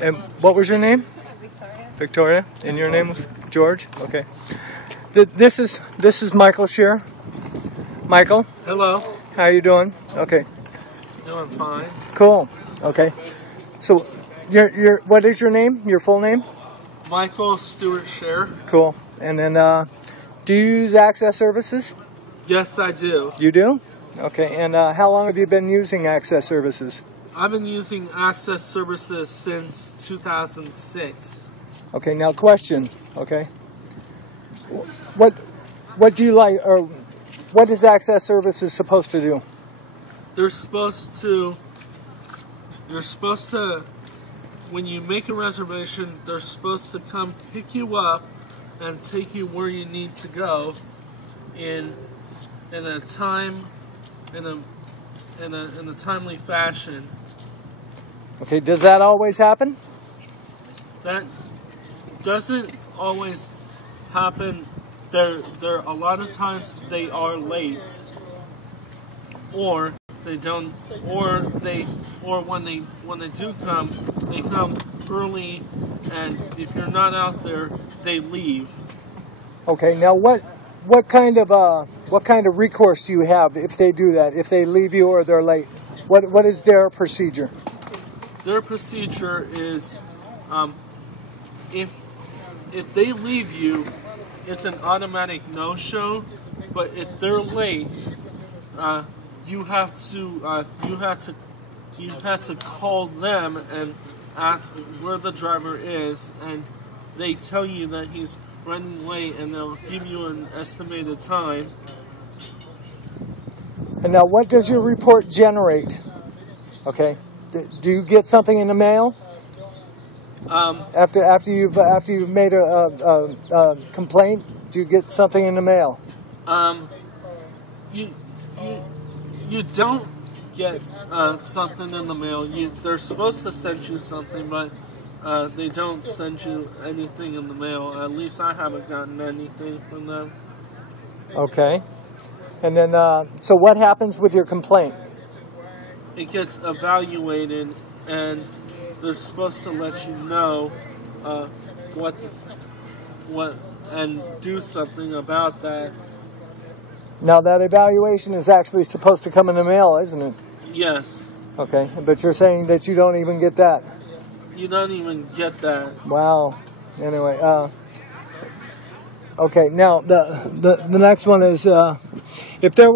And what was your name? Victoria. Victoria. And your name was George? Okay. This is Michael Shear. Michael? Hello. How are you doing? Okay. Doing fine. Cool. Okay. So, what is your name? Your full name? Michael Stewart Shear. Cool. And then, do you use Access Services? Yes, I do. You do? Okay. And how long have you been using Access Services? I've been using Access Services since 2006. Okay. Now, question. Okay. What do you like, or what is Access Services supposed to do? You're supposed to, when you make a reservation, they're supposed to come pick you up and take you where you need to go in a timely fashion. Okay, does that always happen? That doesn't always happen. There a lot of times they are late, or they don't, or when they do come, they come early, and if you're not out there, they leave. Okay, now what kind of recourse do you have if they do that? If they leave you or they're late, what is their procedure? Their procedure is, if they leave you, it's an automatic no-show. But if they're late, you have to call them and ask where the driver is, and they tell you that he's running late, and they'll give you an estimated time. And now, what does your report generate? Okay, do you get something in the mail? After you've made a complaint, do you get something in the mail? You don't get something in the mail. They're supposed to send you something, but they don't send you anything in the mail. At least I haven't gotten anything from them. Okay. And then, so what happens with your complaint? It gets evaluated, and they're supposed to let you know what and do something about that. Now, that evaluation is actually supposed to come in the mail, isn't it? Yes. Okay, but you're saying that you don't even get that? You don't even get that. Wow. Anyway, okay. Now the next one is if there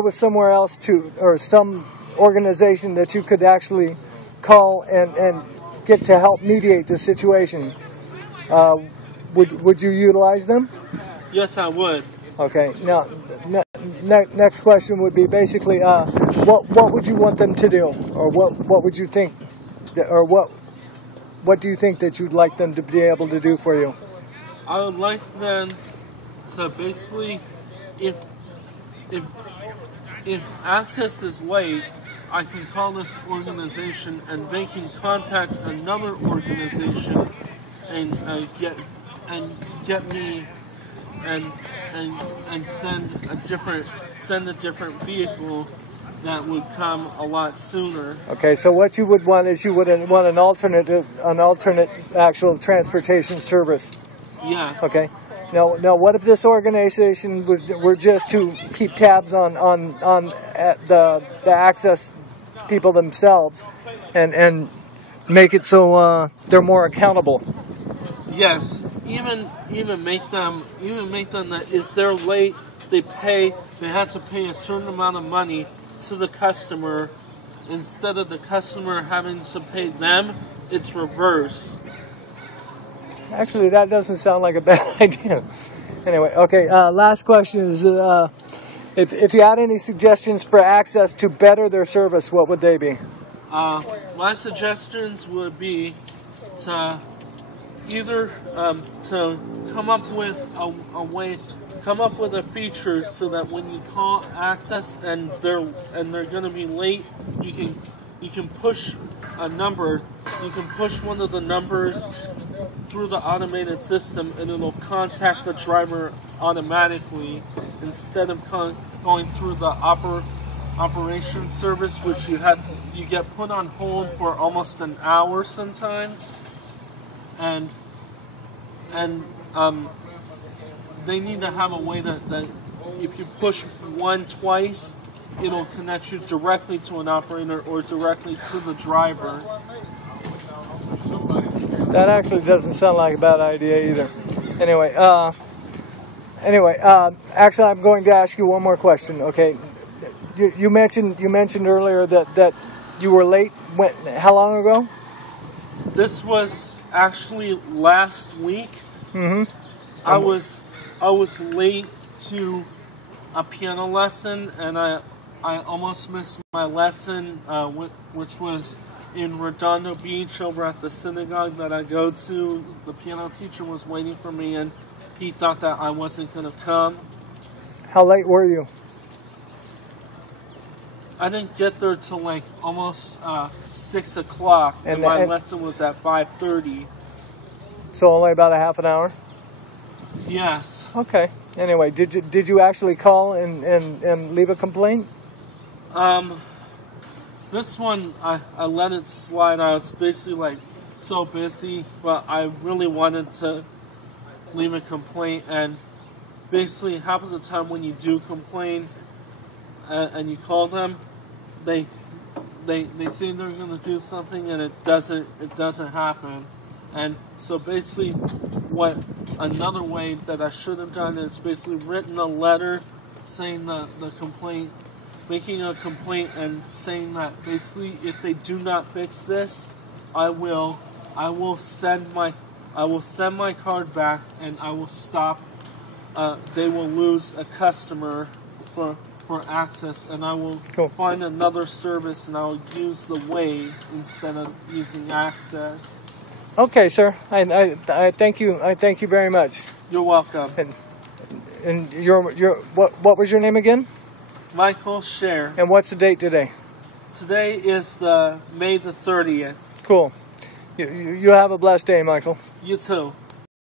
was somewhere else or some organization that you could actually call and get to help mediate the situation, would you utilize them? Yes, I would. Okay. Now, next question would be basically, what would you want them to do, or what would you think, or what do you think that you'd like them to be able to do for you? I would like them to basically, if access is late, I can call this organization and they can contact another organization and get me and send a different vehicle that would come a lot sooner. Okay, so what you would want is you would want an alternate actual transportation service. Yes. Okay. Now, what if this organization were just to keep tabs on the access people themselves, and make it so they're more accountable? Yes. Even make them that if they're late, they have to pay a certain amount of money to the customer, instead of the customer having to pay them. It's reverse. Actually, that doesn't sound like a bad idea. Anyway, okay, last question is, if you had any suggestions for Access to better their service, what would they be? My suggestions would be to either to come up with a feature so that when you call Access and they're going to be late, you can push a number. You can push one of the numbers through the automated system, and it'll contact the driver automatically instead of going through the operation service, which you get put on hold for almost an hour sometimes, and they need to have a way that if you push one twice, it'll connect you directly to an operator or directly to the driver. That actually doesn't sound like a bad idea either. Anyway, actually, I'm going to ask you one more question. Okay, you mentioned earlier that you were late. How long ago? This was actually last week. Mm-hmm. I was late to a piano lesson, and I almost missed my lesson, which was in Redondo Beach over at the synagogue that I go to. The piano teacher was waiting for me, and he thought that I wasn't going to come. How late were you? I didn't get there till like almost 6 o'clock, and my lesson was at 5:30. So only about a half an hour? Yes. Okay. Anyway, did you actually call and leave a complaint? This one, I let it slide. I was basically like so busy, but I really wanted to leave a complaint, and basically half of the time when you do complain and you call them, they say they're going to do something, and it doesn't happen. And so basically what another way that I should have done is basically written a letter saying the complaint, making a complaint and saying that basically if they do not fix this, I will send my card back, and I will stop. They will lose a customer for access, and I will find another service, and I will use the way instead of using access. Okay, sir. I thank you. I thank you very much. You're welcome. And what was your name again? Michael Shear. And what's the date today? Today is the May the 30th. Cool. You have a blessed day, Michael. You too.